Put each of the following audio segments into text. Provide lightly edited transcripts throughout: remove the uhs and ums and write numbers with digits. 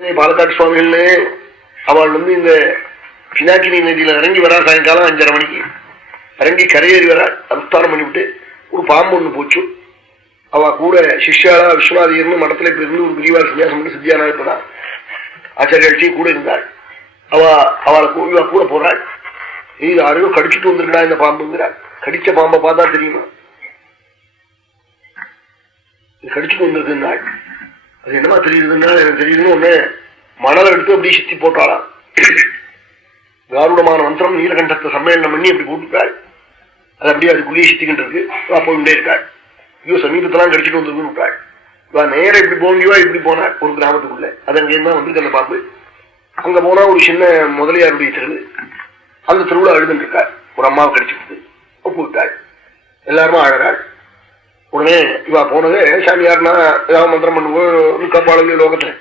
பாலக்காடு சுவாமிகள்னு அவள் இந்த பினாக்கினி நதியில இறங்கி வரா. சாயங்காலம் 5:30 மணிக்கு இறங்கி கரையேறி வரா. அனுஷ்டானம் பண்ணிவிட்டு ஒரு பாம்பு ஒண்ணு போச்சு. அவ கூட சிஷ்யாளா விஸ்வநாதிகர்னு மடத்துல இப்ப இருந்து ஒரு பிரிவா சன்னியாசம் பண்ணி சித்தியானா இப்பதான் ஆச்சாரியாட்சியும் கூட இருந்தாள். அவளை கூட போறாள். இது யாரையோ கடிச்சிட்டு வந்திருக்கா இந்த பாம்புங்கிறாள். கடிச்ச பாம்பை பார்த்தா தெரியுமா கடிச்சிட்டு வந்திருக்குன்னாள். அது என்னமா தெரியுதுன்னா எனக்கு தெரியுதுன்னு ஒண்ணு மணலை எடுத்து அப்படி சுத்தி போட்டாளாம். காருடமான மந்திரம் நீலகண்டத்தை சம்மேளனம் பண்ணி அப்படி போட்டுட்டாள். அது அப்படியே அதுக்குள்ளேயே சுத்திக்கிட்டு இருக்கு. போயிட்டே இருக்காள். ஐயோ சமீபத்தெல்லாம் கடிச்சிட்டு வந்துருக்குன்னு விட்டாள். நேரம் இப்படி போனியோ இப்படி போனா ஒரு கிராமத்துக்குள்ள அது அங்கேருந்தான் வந்திருக்கு அந்த பாம்பு. அங்க போனா ஒரு சின்ன முதலியாருடைய தெரு. அந்த தெருவுல அழுதுன்னு இருக்கா. ஒரு அம்மாவை கடிச்சுட்டு போயிட்டாள். எல்லாருமே அழகாள். உடனே இவா போனதே சாமியார்னா ஏதாவது மந்திரம் பண்ணுவோம் காப்பாளங்க லோகத்துல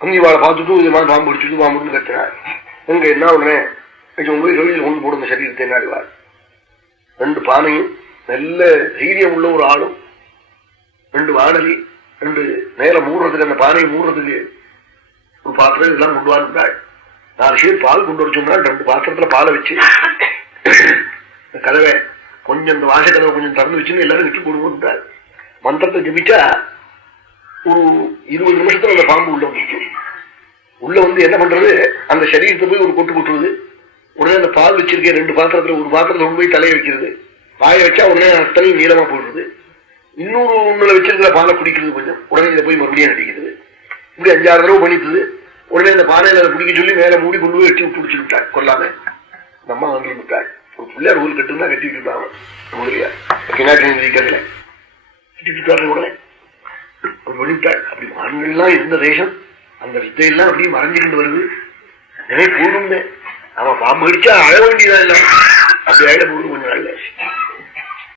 அங்கே இவாளை பார்த்துட்டு இது மாதிரி பாம்பு பிடிச்சிட்டு பாம்புன்னு கத்தினாள். எங்க என்ன உடனே உங்க கோயில் கொண்டு போடுங்க சரீரத்தை நாடுவாள். 2 பானையும் நல்ல தைரியம் உள்ள ஒரு ஆளும் 2 வானலி 2 மேல மூடுறதுக்கு அந்த பானையை மூடுறதுக்கு ஒரு பாத்திரம் இதெல்லாம் கொண்டு வாழ்ந்தாள். 4 பேர் பால் கொண்டு வர சொன்னால் 2 பாத்திரத்துல பாலை வச்சு கதவை கொஞ்சம் இந்த வாச கதவை கொஞ்சம் திறந்து வச்சுன்னு எல்லாரும் விட்டு போடுவோம். மந்திரத்தை ஜபிச்சா ஒரு 20 நிமிஷத்துல அந்த பாம்பு உள்ள வந்துச்சு. உள்ள என்ன பண்றது அந்த சரீரத்தை போய் ஒரு கொட்டு கொட்டுறது. உடனே அந்த பால் வச்சிருக்கேன் 2 பாத்திரத்துல ஒரு பாத்திரத்துல கொண்டு போய் தலையை வைக்கிறது. பாய வச்சா உடனே தலை நீளமா போடுறது. இன்னொரு ஒண்ணுல வச்சிருக்கிற பாலை குடிக்கிறது. கொஞ்சம் உடனே இதை போய் மறுபடியும் நடிக்கிறது. இப்படி 5-6 தடவை பண்ணிட்டுது. உடனே அந்த பானையில அதை குடிக்க சொல்லி மேல மூடி கொண்டு போய் வெட்டி பிடிச்சு விட்டாள். கொல்லாம அந்த அம்மா வந்து விட்டாள். ஒரு பிள்ளையார் ஊர் கட்டுனா கட்டி விட்டுருப்பாங்க. பின்னாடி கட்டி விட்டாரு. உடனே பண்ணிவிட்டாள். அப்படி மரங்கள்லாம் இருந்த தேசம் அந்த வித்தையெல்லாம் அப்படியே மறைஞ்சுக்கிட்டு வருது. போடுங்க அவன் பாம்பு அடிச்சா அழ வேண்டியதா இல்லை. அப்படி ஆயிட போகுது கொஞ்சம் நாள்ல.